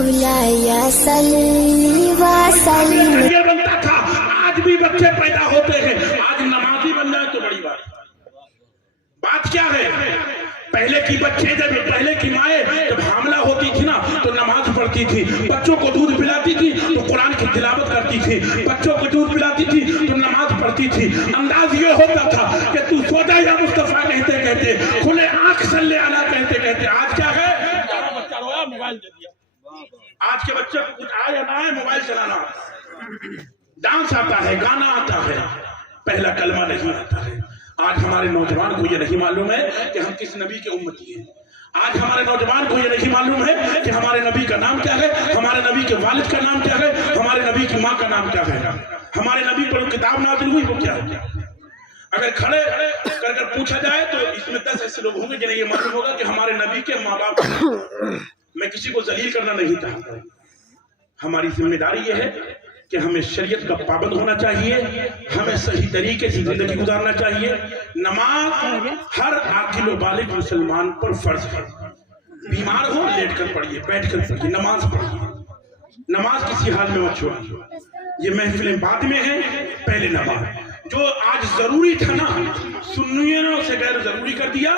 मौलाया सल्ली व सल्लिम। ये बनता था, आज भी बच्चे पैदा होते हैं, आज नमाजी बन जाए तो बड़ी बात क्या है। पहले की बच्चे जब पहले की माएँ जब हामला होती थी ना तो नमाज पढ़ती थी, बच्चों को दूध पिलाती थी तो कुरान की तिलावत करती थी, बच्चों को दूध पिलाती थी तो नमाज पढ़ती थी। अंदाज ये होता था कि तू सोदा या मुस्तफा कहते कहते, खुले आंख सल्ले अला कहते कहते। आज क्या है, बच्चा रोया मोबाइल दे दिया। आज के बच्चे को कुछ आए या ना आए, मोबाइल चलाना, डांस आता है, गाना आता है, पहला कलमा नहीं आता है। आज हमारे नौजवान को ये नहीं मालूम है कि हम किस नबी के उम्मती हैं। आज हमारे नौजवान को ये नहीं मालूम है कि हमारे नबी का नाम क्या है, हमारे नबी के वालिद का नाम क्या है, हमारे नबी की माँ का नाम क्या है, हमारे नबी पर किताब नाज़िल हुई वो क्या है। अगर खड़े कर कर पूछा जाए तो इसमें 10 ऐसे लोग होंगे जिन्हें ये मालूम होगा कि हमारे नबी के माँ बाप। मैं किसी को जलील करना नहीं चाहता। हमारी जिम्मेदारी ये है कि हमें शरीयत का पाबंद होना चाहिए, हमें सही तरीके से जिंदगी गुजारना चाहिए। नमाज हर आकिल बालिग मुसलमान पर फर्ज है। बीमार हो लेट कर पढ़िए, बैठ कर पढ़िए, नमाज पढ़िए, नमाज किसी हाल में मत छोड़िए। ये महफिलें बाद में है, पहले नमाज। जो आज जरूरी था ना, सुन्नियों ने उसे गैर जरूरी कर दिया,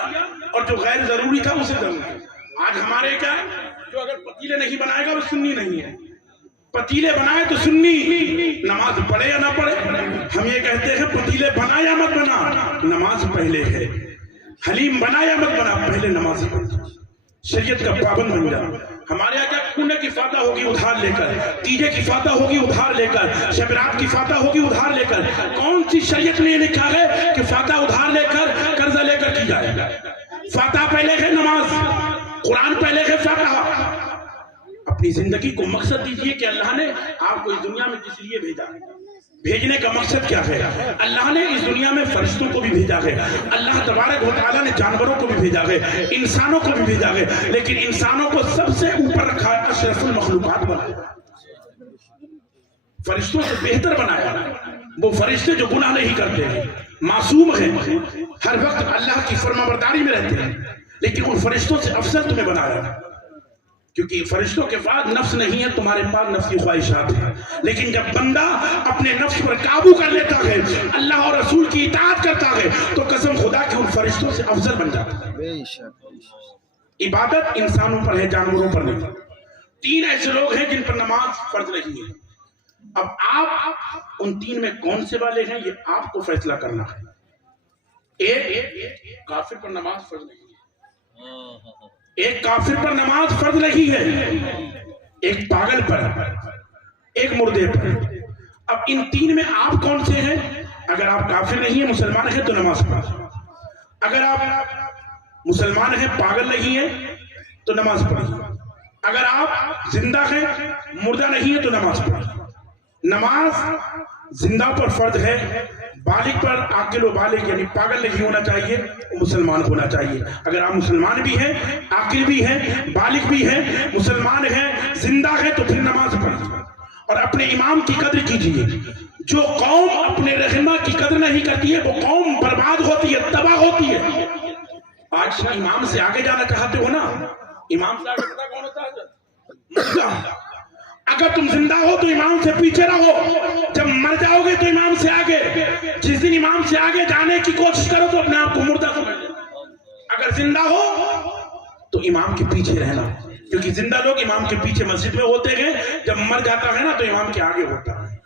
और जो गैर जरूरी था उसे जरूरी। आज हमारे क्या, जो अगर पतीले नहीं बनाएगा वो सुन्नी नहीं है, पतीले बनाए तो सुन्नी। नमाज पढ़े या ना पढ़े, हम ये कहते हैं पतीले बना या मत बना, नमाज पहले है। हलीम बना या मत बना, पहले नमाज पढ़, शरीयत का पाबंद बन जा। हमारे यहाँ क्या, पुण्य की फाता होगी उधार लेकर, तीजे की फाता होगी उधार लेकर, शबरात की फाता होगी उधार लेकर। कौन सी शरीयत ने लिखा है कि फाता उधार लेकर, कर्जा लेकर की जाए। फाता पहले है नमाज, कुरान पहले है फाता। अपनी जिंदगी को मकसद दीजिए कि अल्लाह ने आपको इस दुनिया में किस लिए भेजा। भेजने का मकसद क्या है। अल्लाह ने इस दुनिया में फरिश्तों को भी भेजा है, अल्लाह तबारक व तआला ने जानवरों को भी भेजा है, इंसानों को भी भेजा है, लेकिन इंसानों को सबसे ऊपर रखा है, अशरफुल मखलूकात बनाया, फरिश्तों से बेहतर बनाया। वो फरिश्ते जो गुनाह नहीं करते हैं, मासूम हैं, हर वक्त अल्लाह की फरमाबरदारी में रहते हैं, लेकिन उन फरिश्तों से अफसर तुम्हें बनाया। क्योंकि फरिश्तों के पास नफ्स नहीं है, तुम्हारे पास नफ्सी ख्वाहिशात है। लेकिन जब बंदा अपने नफ्स पर काबू कर लेता है, अल्लाह और रसूल की इताअत करता है, तो कसम खुदा के उन फरिश्तों से अफजल बन जाता है। इबादत इंसानों पर है, जानवरों पर नहीं। 3 ऐसे लोग हैं जिन पर नमाज फर्ज नहीं है। अब आप उन 3 में कौन से वाले हैं, ये आपको फैसला करना है। एक काफिर पर नमाज फर्ज नहीं है, एक काफिर पर नमाज फर्ज नहीं है, एक पागल पर, एक मुर्दे पर। अब इन 3 में आप कौन से हैं। अगर आप काफिर नहीं है, मुसलमान है तो नमाज पढ़िए। अगर आप मुसलमान है, पागल नहीं है तो नमाज पढ़िए। अगर आप जिंदा है, मुर्दा नहीं है तो नमाज पढ़िए। नमाज जिंदा पर फर्ज है, बालिग पर, आकिल व बालिग यानी पागल नहीं होना चाहिए, मुसलमान होना चाहिए। अगर आप मुसलमान भी हैं, आकिल भी हैं, बालिग भी हैं, मुसलमान हैं, जिंदा है, तो फिर नमाज पढ़िए और अपने इमाम की कद्र कीजिए। जो कौम अपने रहनुमा की कद्र नहीं करती है वो कौम बर्बाद होती है, तबाह होती है। आज इमाम से आगे जाना चाहते हो ना, इमाम से आगे पता कौन होता है। अगर तुम जिंदा हो तो इमाम से पीछे रहो, जब मर जाओगे तो इमाम से आगे। जिस दिन इमाम से आगे जाने की कोशिश करो तो अपने आप को मुर्दा समझ लो। अगर जिंदा हो तो इमाम के पीछे रहना, क्योंकि जिंदा लोग इमाम के पीछे मस्जिद में होते हैं, जब मर जाता है ना तो इमाम के आगे होता है।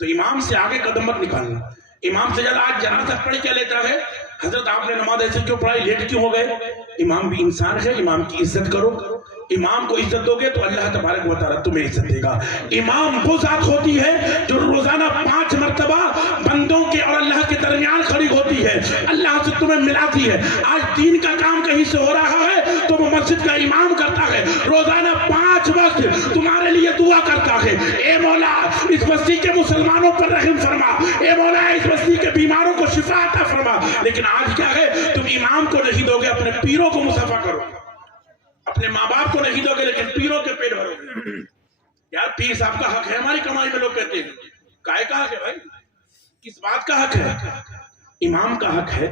तो इमाम से आगे कदम मत निकालना। इमाम से ज्यादा आज जनाजा पढ़ क्या लेता है, हजरत आपने नमाज ऐसे क्यों पढ़ाई, लेट क्यों हो गए। इमाम भी इंसान है, इमाम की इज्जत करो। इमाम को इज्जत दोगे तो अल्लाह तबारक व तआला तुम्हें इज्जत देगा। इमाम वो जात होती है जो रोजाना 5 मरतबा बंदों के और अल्लाह के दरमियान खड़ी होती है, अल्लाह से तुम्हें मिलाती है। आज दीन का काम कहीं से हो रहा है तो वो मस्जिद का इमाम करता है, रोजाना 5 वक्त तुम्हारे लिए दुआ करता है, ए मौला इस बस्ती के मुसलमानों पर रहम फरमा, ए मौला इस बस्ती के बीमारों को शिफा अता फरमा। लेकिन आज क्या है, तुम इमाम को नहीं दोगे, अपने पीरों को मुसाफा करो। अपने माँ बाप को नहीं दोगे लेकिन पीरों के पेट भरोगे। यार पीर साहब का हक है हमारी कमाई में, लोग कहते हैं काय का हक है भाई, किस बात का हक है। इमाम का हक है,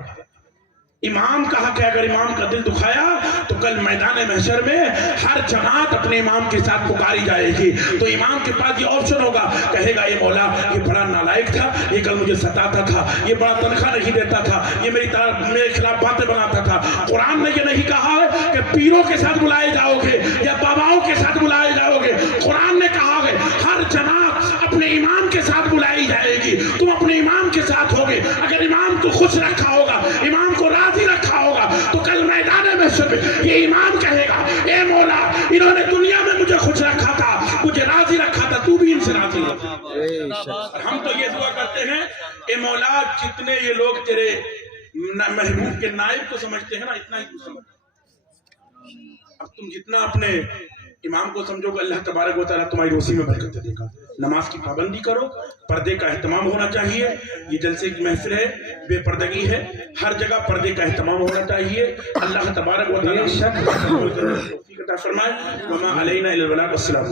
इमाम का हक है, अगर इमाम का दिल दुखाया तो कल मैदान महशर में हर जमात अपने इमाम के साथ पुकारी जाएगी। तो इमाम के पास ये ऑप्शन होगा, कहेगा ये मौला ये बड़ा नालायक था, ये कल मुझे सताता था, ये बड़ा तनख्वाह नहीं देता था, ये मेरे खिलाफ बातें बनाता था। कुरान ने ये नहीं कहा है कि पीरों के साथ बुलाए जाओगे या बाबाओं के साथ बुलाए जाओगे। कुरान ने कहा है हर जमात अपने इमाम के साथ बुलाई जाएगी, तुम अपने इमाम के साथ होगे। अगर इमाम को खुश रखा होगा, इमाम को राजी रखा होगा, तो कल मैदान महशर में ये इमाम कहेगा ए मौला इन्होंने दुनिया में मुझे खुश रखा था, मुझे राजी रखा था, तू भी इनसे राजी रखा। और हम तो ये दुआ करते हैं ए मौला जितने ये लोग तेरे महबूब के नायब को समझते हैं ना, इतना ही तू समझ। अब तुम जितना अपने इमाम को समझोगे अल्लाह तबारक व तआला तुम्हारी रोजी में बरकत देगा। नमाज की पाबंदी करो, पर्दे का एहतमाम होना चाहिए। ये जलसे की महफिल है, बेपर्दगी है, हर जगह पर्दे का एहतमाम होना चाहिए। अल्लाह तबारक व तआला फरमाए वमा अलैना इल्लल बलाग। अस्सलाम।